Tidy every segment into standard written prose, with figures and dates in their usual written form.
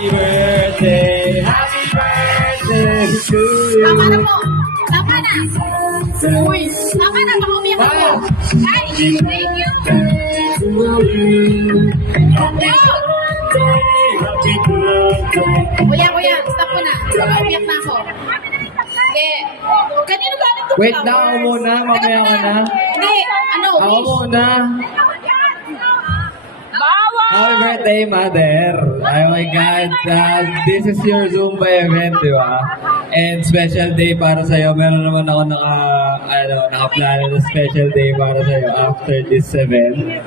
Happy birthday to you. Tama na po. Tama na. Uy, tama na. Baka umiyak ako. Ay, thank you. Kuya, stop ko na. Baka umiyak na ako. Okay. Kanino ba ito? Wait na ako muna, mamaya ka na. Hindi, ano, Ako wish. muna. Happy birthday, Mother! Oh my God, this is your Zumba event, di ba? And special day para sa'yo. Meron naman ako nakaplano na special day para sa'yo after this event.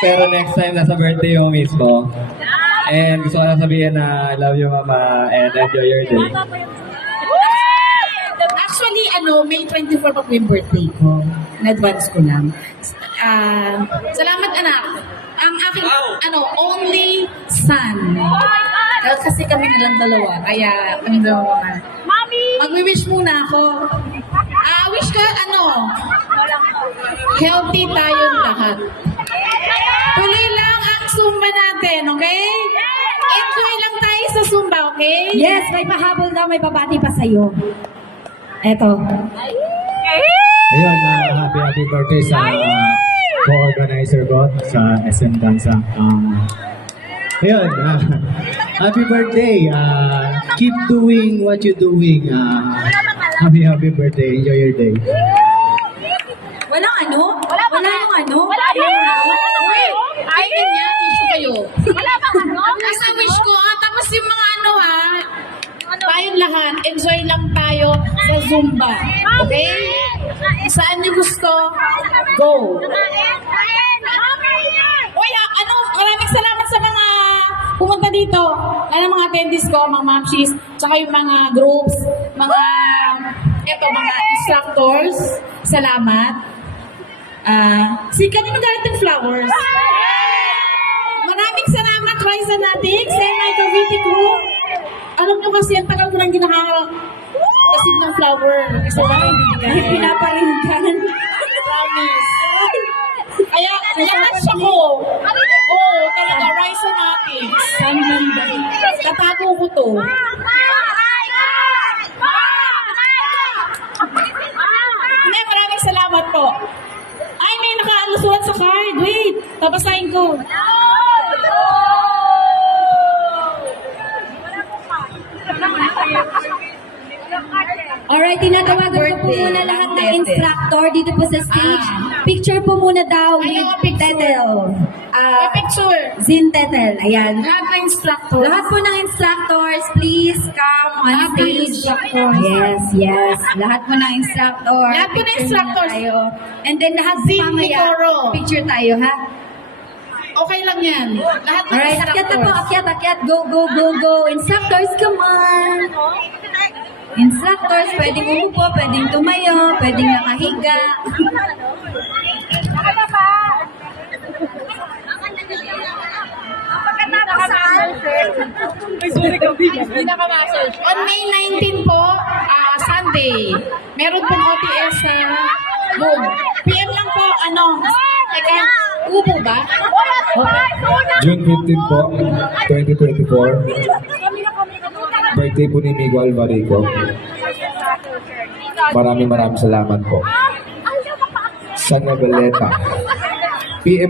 Pero next time, nasa birthday mo mismo. And gusto ko lang sabihin na I love you, Mama, and enjoy your day. Actually, May 24 pa po yung birthday ko. In-advance ko lang. Salamat, anak. Ang aking, only son. Kasi kami na lang dalawa. Kaya, kami dalawa na. Mag-wish muna ako. Wish ko, healthy tayong lahat. Tuloy lang ang Zumba natin, okay? Enjoy lang tayo sa Zumba, okay? Yes, may pahabol daw, may babati pa sa'yo. Eto. Ayun, happy birthday sa co-organizer ko sa SM Danza. Ayun, happy birthday. Keep doing what you're doing. Happy birthday. Enjoy your day. Walang ano? Wala yung ano? Uy, ay, ganyan, issue kayo. Nasa wish ko, tapos yung mga tayong lahat, enjoy lang tayo sa Zumba. Okay? Saan niyo gusto? Go! Uy, maraming salamat sa mga pumunta dito. Mga attendees ko, mga mamshis, tsaka yung mga groups, mga instructors. Salamat. Kanino galit ng flowers? Maraming salamat, Raisa Natix, and my Cavite crew. Alam nyo kasi, ang tagal ko lang kasi ng flower. Isa lang yung binigay. Pinaparinggan. Promise. Kaya, yakas ako. Oo, talaga, Raisa Natix. Tatago ko to. Hindi, maraming salamat po. Ay, may nakaalusuan sa card. Wait, tabasahin ko. Alright, tinatawagan ko po muna lahat ng instructor dito po sa stage. Picture po muna daw Ayaw, with Tetel. May picture. Zin Tetel, ayan. Lahat ng instructor. Lahat po ng instructors, please come on Lahat ng stage. instructors. Yes. Lahat po ng instructor. Lahat po ng Picture instructors. muna tayo. And then lahat Zin mamaya, Micoro. picture tayo, ha? Okay lang yan. Lahat ng Alright, akyat na po, instructors. akyat. Go. Instructors, come on. Instructors, pwedeng umupo, pwedeng tumayo, pwedeng nakahiga. On May 19 po, Sunday, meron pong OTS sa Boom. PM lang po, teka, upo ba? June 15 po, 2024. Birthday po ni Migo Alvarico. Maraming salamat po. Sa Nagaleta. PM